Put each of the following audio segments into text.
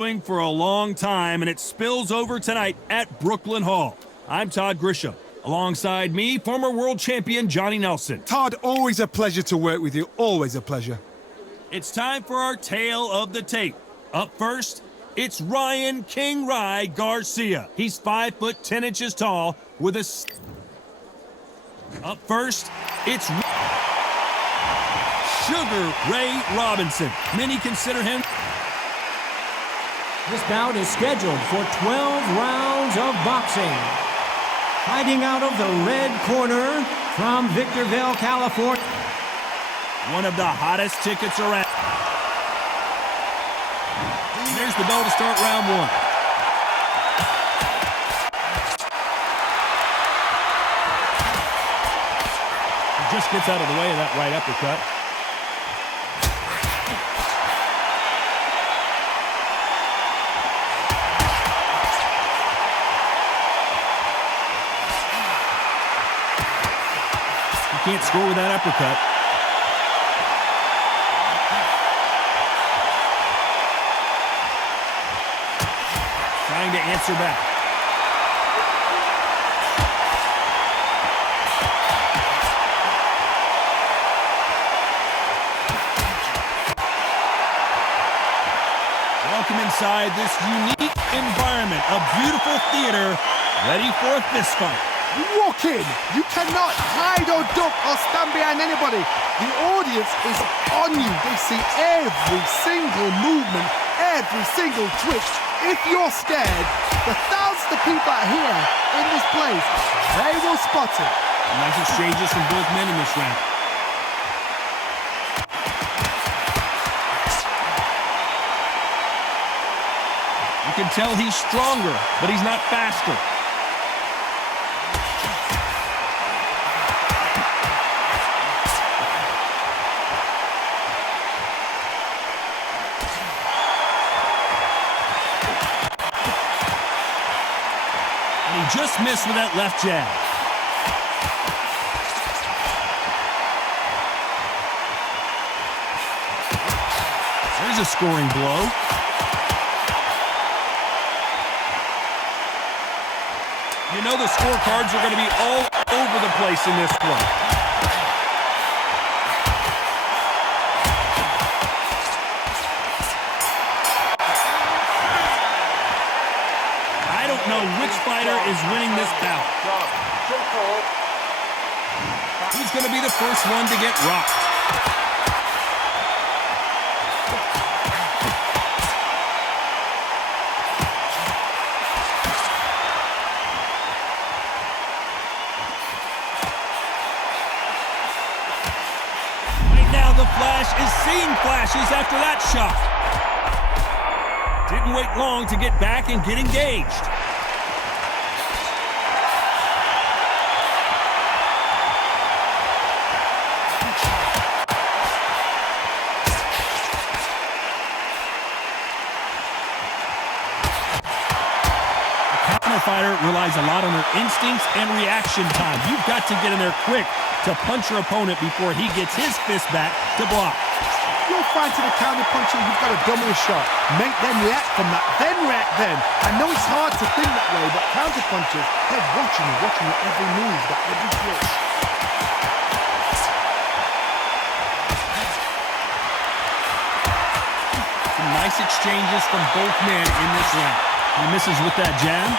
For a long time, and it spills over tonight at Brooklyn Hall. I'm Todd Grisham. Alongside me, former world champion Johnny Nelson. Todd, always a pleasure to work with you. Always a pleasure. It's time for our tale of the tape. Up first, it's Ryan King Rye Garcia. He's 5 foot 10 inches tall with a... Up first, it's Sugar Ray Robinson. Many consider him... This bout is scheduled for 12 rounds of boxing. Fighting out of the red corner from Victorville, California. One of the hottest tickets around. There's the bell to start round one. He just gets out of the way of that right uppercut. Can't score with that uppercut. Trying to answer back. Welcome inside this unique environment, a beautiful theater, ready for a fist fight. You walk in, you cannot hide or duck or stand behind anybody. The audience is on you. They see every single movement, every single twitch. If you're scared, the thousands of people out here in this place, they will spot it. Nice exchanges from both men in this round. You can tell he's stronger, but he's not faster. Just missed with that left jab. There's a scoring blow. You know the scorecards are going to be all over the place in this one. Which fighter is winning this bout? Who's going to be the first one to get rocked? Right now the Flash is seeing flashes after that shot. Didn't wait long to get back and get engaged. Fighter relies a lot on her instincts and reaction time. You've got to get in there quick to punch your opponent before he gets his fist back to block. You're fighting a counter puncher, you've got to double a shot. Make them react from that, then react then. I know it's hard to think that way, but counter punchers, they're watching you every move, every switch. Some nice exchanges from both men in this round. He misses with that jab.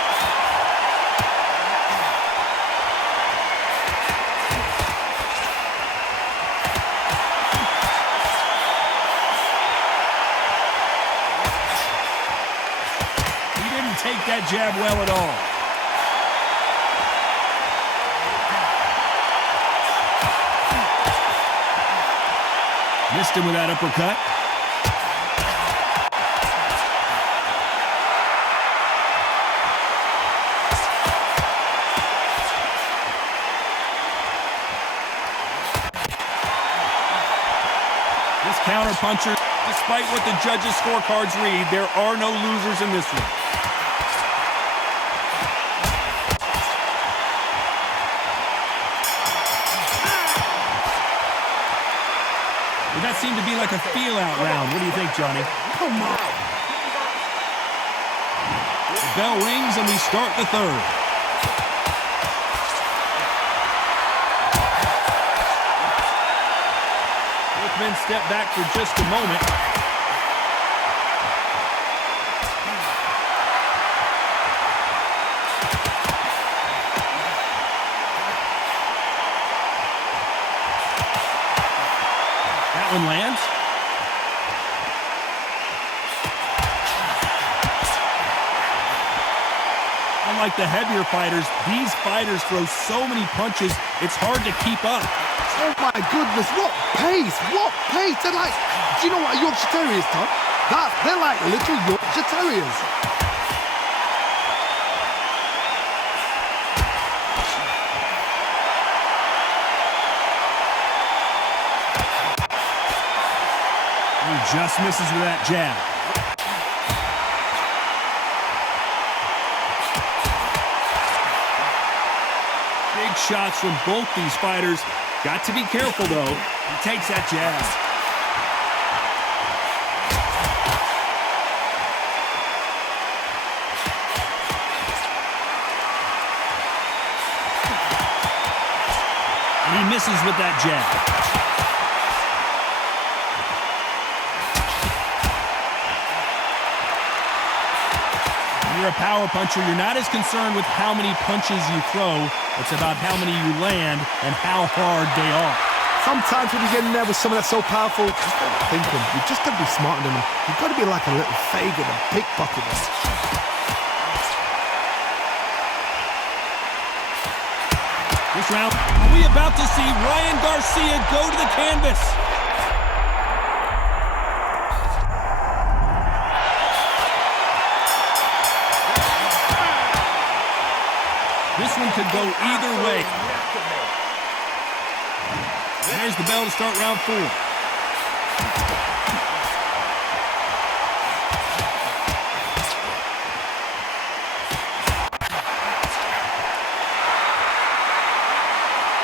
He didn't take that jab well at all. Missed him with that uppercut. Counter-puncher, despite what the judges' scorecards read, there are no losers in this one. Well, that seemed to be like a feel-out round. What do you think, Johnny? Come on. The bell rings and we start the third. Both men step back for just a moment. That one lands. Unlike the heavier fighters, these fighters throw so many punches, it's hard to keep up. Oh my goodness, what pace, what pace. They're like, do you know what a Yorkshire Terrier is, Tom? They're like little Yorkshire Terriers. He just misses with that jab. Big shots from both these fighters. Got to be careful, though. He takes that jab. And he misses with that jab. When you're a power puncher, you're not as concerned with how many punches you throw. It's about how many you land and how hard they are. Sometimes when you get in there with someone that's so powerful, just don't think them. You just got to be smarter than them. You've got to be like a little Fagin and pickpocket them. This round, are we about to see Ryan Garcia go to the canvas? This one could go either way. There's the bell to start round 4.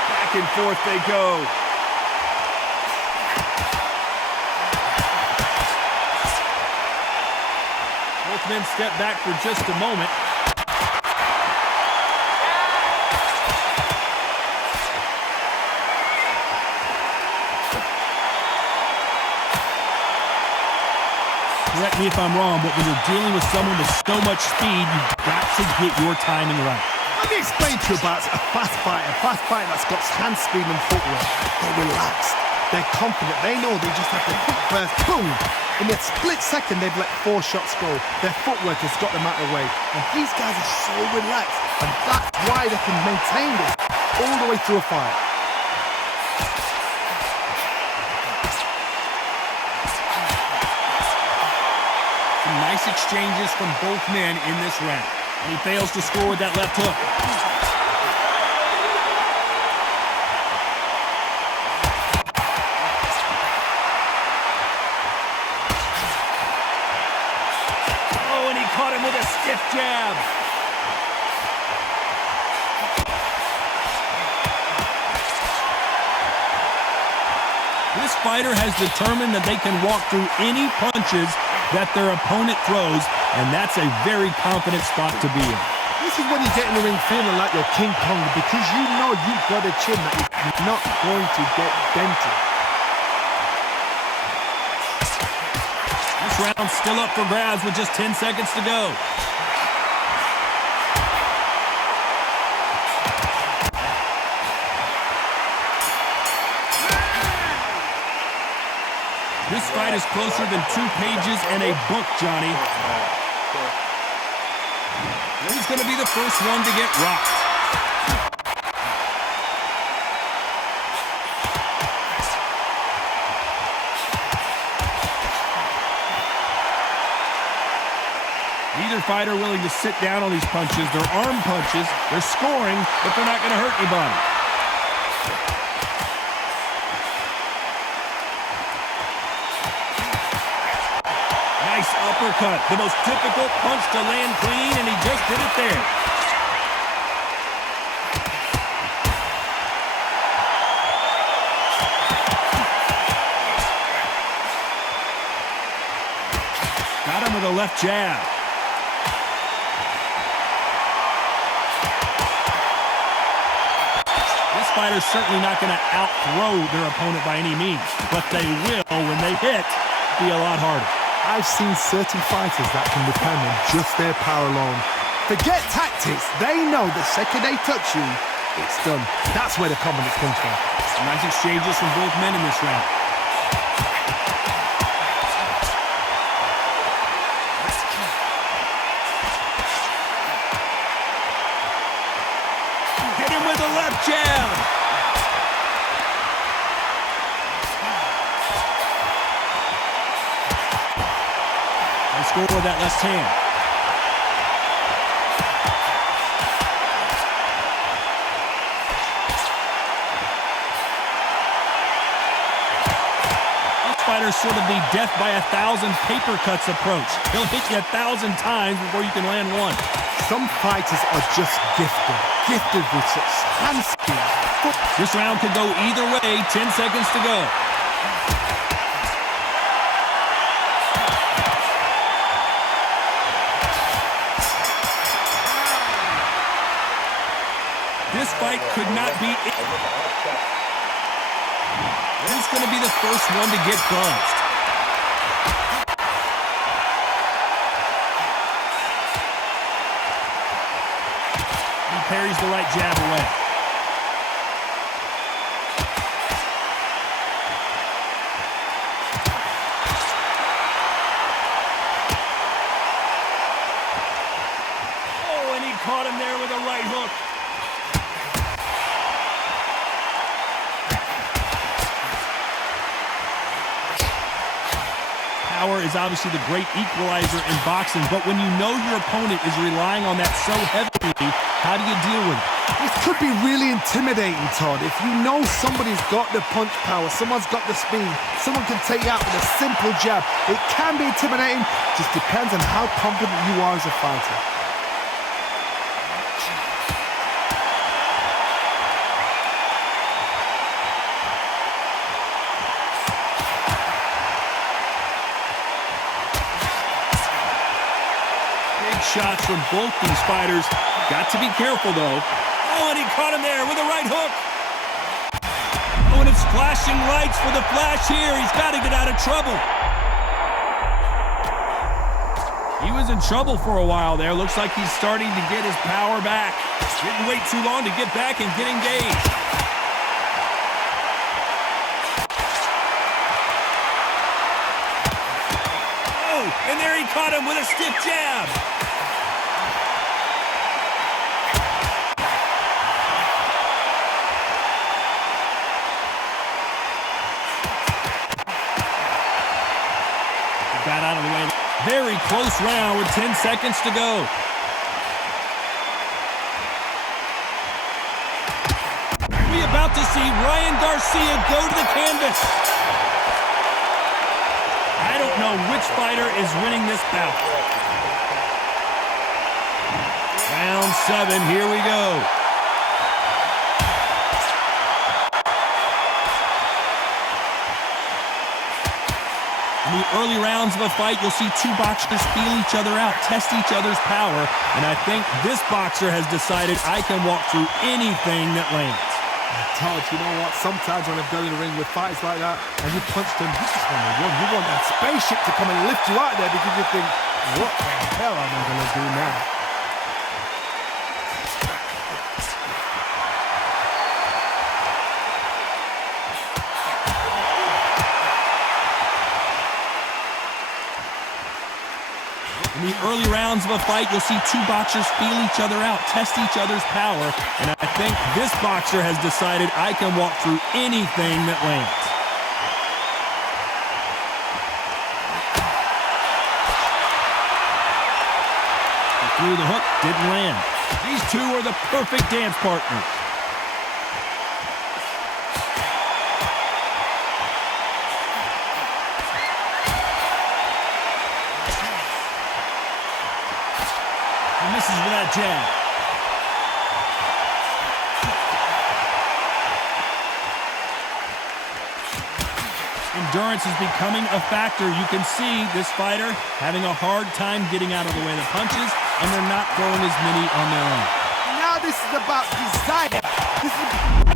Back and forth they go. Both men step back for just a moment. Correct me if I'm wrong, but when you're dealing with someone with so much speed, you've got to get your timing right. Let me explain to you about a fast fighter that's got hand speed and footwork. They're relaxed. They're confident. They know they just have to hit first, boom. In a split second, they've let 4 shots go. Their footwork has got them out of the way. And these guys are so relaxed. And that's why they can maintain this all the way through a fight. Nice exchanges from both men in this round. And he fails to score with that left hook. Oh, and he caught him with a stiff jab. This fighter has determined that they can walk through any punches that their opponent throws, and that's a very confident spot to be in. This is when you get in the ring feeling like you're King Kong, because you know you've got a chin that is not going to get dented. This round's still up for grabs with just 10 seconds to go. This fight is closer than 2 pages and a book, Johnny. Who's going to be the first one to get rocked? Neither fighter willing to sit down on these punches. They're arm punches. They're scoring, but they're not going to hurt anybody. Nice uppercut. The most difficult punch to land clean, and he just did it there. Got him with a left jab. fighter's certainly not going to out-throw their opponent by any means, but they will, when they hit, be a lot harder. I've seen certain fighters that can depend on just their power alone. Forget tactics. They know the second they touch you, it's done. That's where the confidence comes from. Some nice exchanges from both men in this round. Hit him with a left jab. Nice score with that left hand. Fighter sort of the death by 1,000 paper cuts approach. He'll hit you 1,000 times before you can land one. Some fighters are just gifted with such hand speed. This round could go either way. 10 seconds to go. This fight could not be it. Who's going to be the first one to get buzzed? He parries the right jab away. Oh, and he caught him there with a right hook. Power is obviously the great equalizer in boxing, but when you know your opponent is relying on that so heavily, how do you deal with it? This could be really intimidating, Todd. If you know somebody's got the punch power, someone's got the speed, someone can take you out with a simple jab, it can be intimidating. Just depends on how confident you are as a fighter. Shots from both these fighters. Got to be careful, though. Oh, and he caught him there with a right hook. Oh, and it's flashing lights for the flash here. He's got to get out of trouble. He was in trouble for a while there. Looks like he's starting to get his power back. Didn't wait too long to get back and get engaged. Oh, and there he caught him with a stiff jab. Got out of the way. Very close round with 10 seconds to go. We about to see Ryan Garcia go to the canvas. I don't know which fighter is winning this bout. Round 7, here we go. In the early rounds of a fight, you'll see two boxers feel each other out, test each other's power, and I think this boxer has decided I can walk through anything that lands. Todd, you know what? Sometimes when I've gone in the ring with fights like that, and you punch them, you just want to run. You want that spaceship to come and lift you out there because you think, what the hell am I going to do now? In the early rounds of a fight, you'll see two boxers feel each other out, test each other's power, and I think this boxer has decided I can walk through anything that lands. He threw the hook, didn't land. These two are the perfect dance partners. Misses with that jab. Endurance is becoming a factor. You can see this fighter having a hard time getting out of the way of the punches, and they're not throwing as many on their own. Now this is about desire.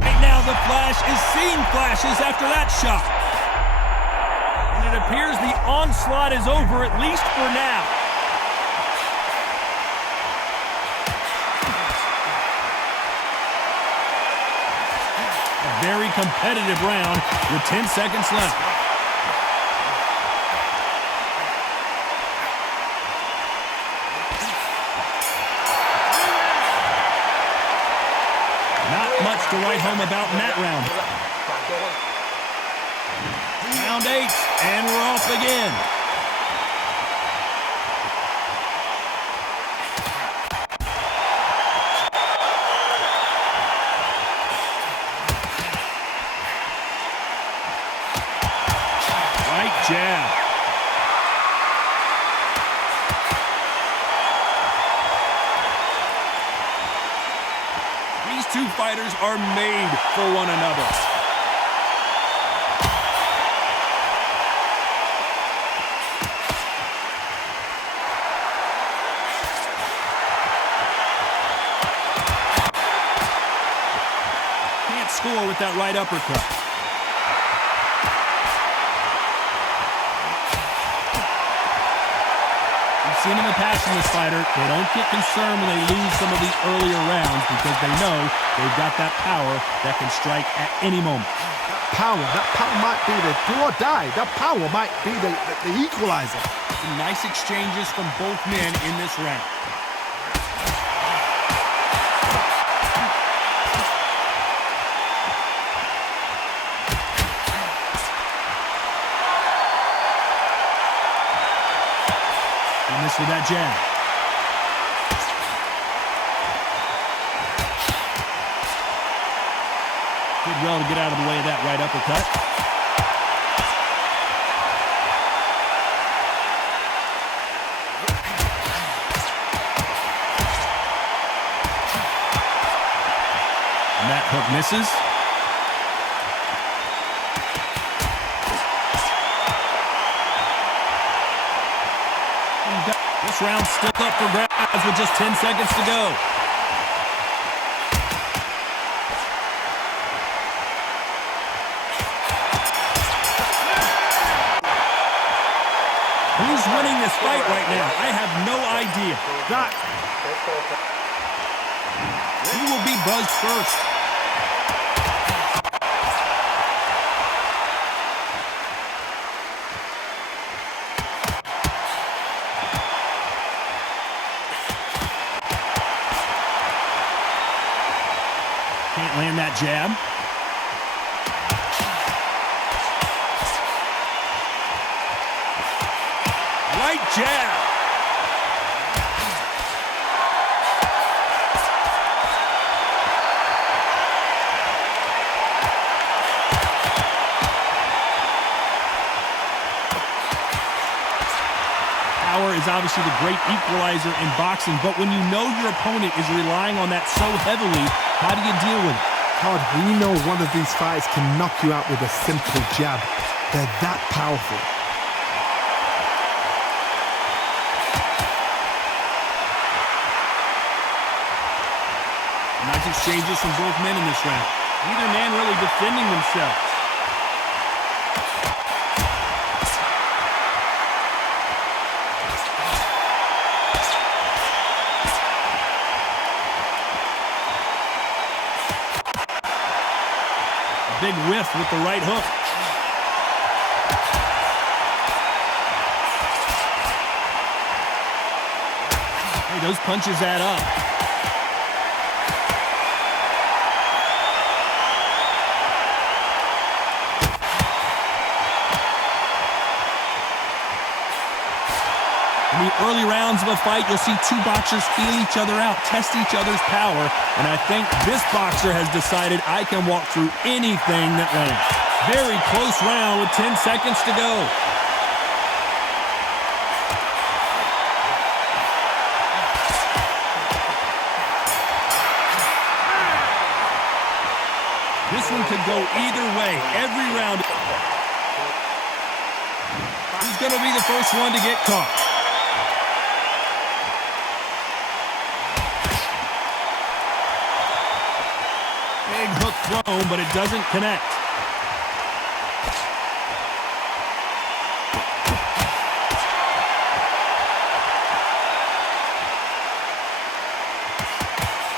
Right now, Flash is seeing flashes after that shot. And it appears the onslaught is over, at least for now. A very competitive round with 10 seconds left. Much to write home about in that round. Round 8, and we're off again. Right jab. Two fighters are made for one another. Can't score with that right uppercut. Seen in the past from this fighter, they don't get concerned when they lose some of the earlier rounds because they know they've got that power that can strike at any moment. That power might be the do or die. That power might be the equalizer. Some nice exchanges from both men in this round. Missed with that jab. Did well to get out of the way of that right uppercut. And that hook misses. This round's still up for grabs with just 10 seconds to go. Who's winning this fight right now? I have no idea. Who will be buzzed first? Can't land that jab. Right jab. Power is obviously the great equalizer in boxing, but when you know your opponent is relying on that so heavily, how do you deal with it? Todd, we know one of these fighters can knock you out with a simple jab. They're that powerful. Nice exchanges from both men in this round. Neither man really defending themselves. Big whiff with the right hook. Hey, those punches add up. In the early rounds of a fight, you'll see two boxers feel each other out, test each other's power, and I think this boxer has decided I can walk through anything that lands. Very close round with 10 seconds to go. This one could go either way, every round. Who's going to be the first one to get caught? Big hook thrown, but it doesn't connect.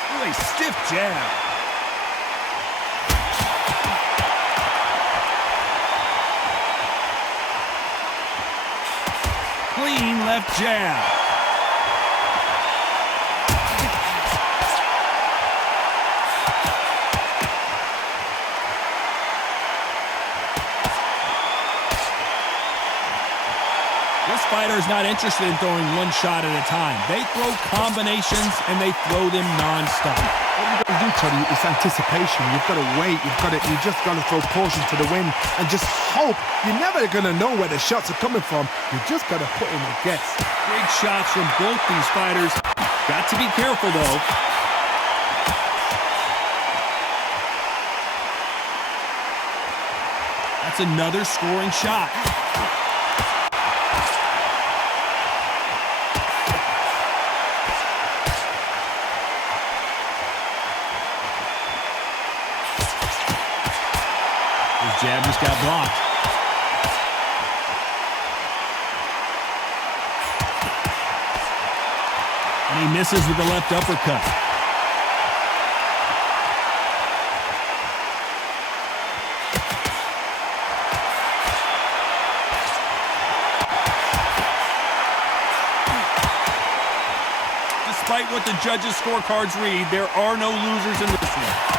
Ooh, a stiff jab. Clean left jab. This fighter is not interested in throwing one shot at a time. They throw combinations, and they throw them non-stop. What you've got to do, Tony, is anticipation. You've got to wait. You just got to throw caution to the wind and just hope. You're never going to know where the shots are coming from. You just got to put in a guess. Big shots from both these fighters. Got to be careful, though. That's another scoring shot. His jab just got blocked. And he misses with the left uppercut. Despite what the judges' scorecards read, there are no losers in this one.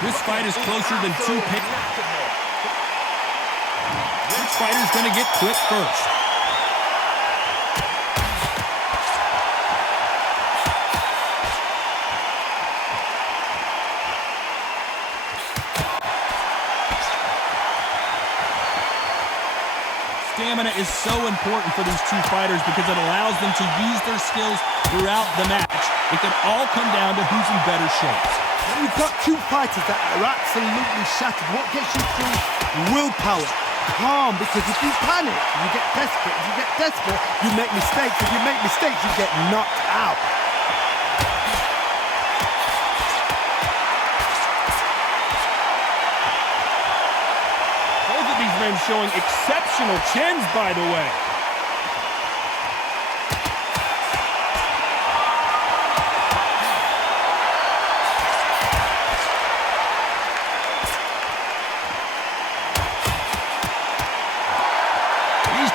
This fight is closer than two picks. Which fighter's going to get clipped first? Stamina is so important for these two fighters because it allows them to use their skills throughout the match. It can all come down to who's in better shape. You've got two fighters that are absolutely shattered. What gets you through? Willpower. Calm, because if you panic, you get desperate. If you get desperate, you make mistakes. If you make mistakes, you get knocked out. Both of these men showing exceptional chins, by the way.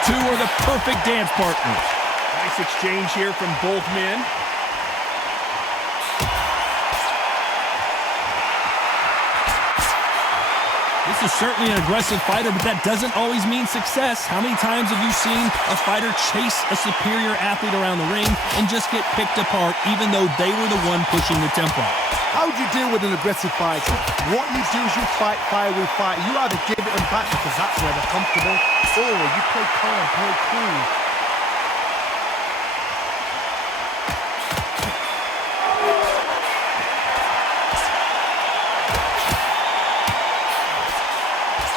Two are the perfect dance partners. Nice exchange here from both men. This is certainly an aggressive fighter, but that doesn't always mean success. How many times have you seen a fighter chase a superior athlete around the ring and just get picked apart even though they were the one pushing the tempo? How do you deal with an aggressive fighter? What you do is you fight fire with fire. You either give it them back because that's where they're comfortable, or you play calm, play cool.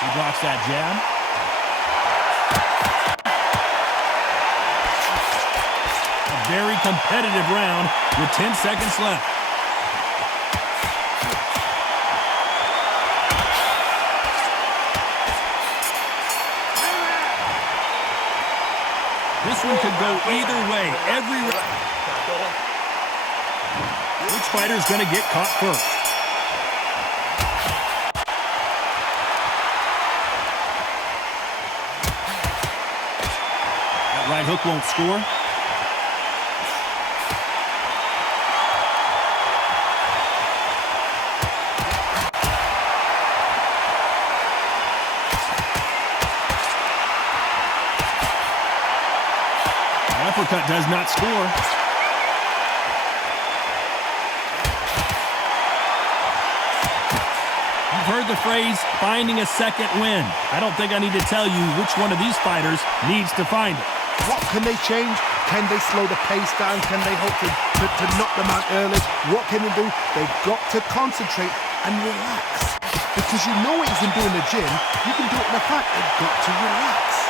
He blocks that jab. A very competitive round with 10 seconds left. This one could go either way. Which fighter's going to get caught first? That right hook won't score. Uppercut does not score. You've heard the phrase, finding a second win. I don't think I need to tell you which one of these fighters needs to find it. What can they change? Can they slow the pace down? Can they hope to knock them out early? What can they do? They've got to concentrate and relax. Because you know what you can do in the gym, you can do it in the fight. They've got to relax.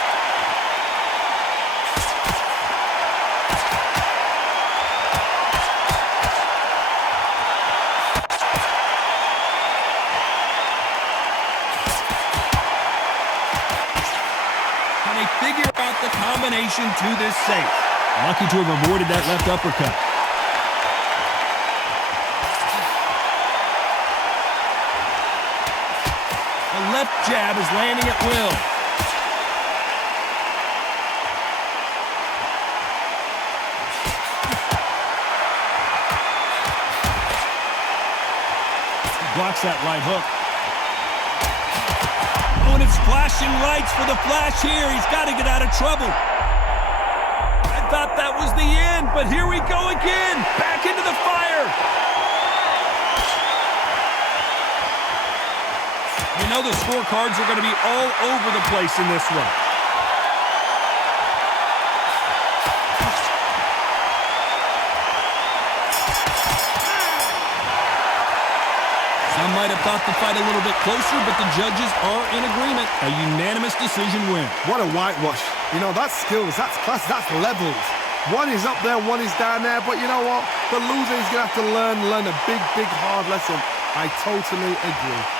they figure out the combination to this safe. Lucky to have avoided that left uppercut. The left jab is landing at will. Blocks that right hook. Oh, and it's flashing lights for the flash here. He's got to get out of trouble. I thought that was the end, but here we go again. Back into the fire. You know the scorecards are going to be all over the place in this one. Some might have thought the fight a little bit closer, but the judges are in agreement. A unanimous decision win. What a whitewash. You know, that's skills, that's class, that's levels. One is up there, one is down there, but you know what? The loser is going to have to learn a big, hard lesson. I totally agree.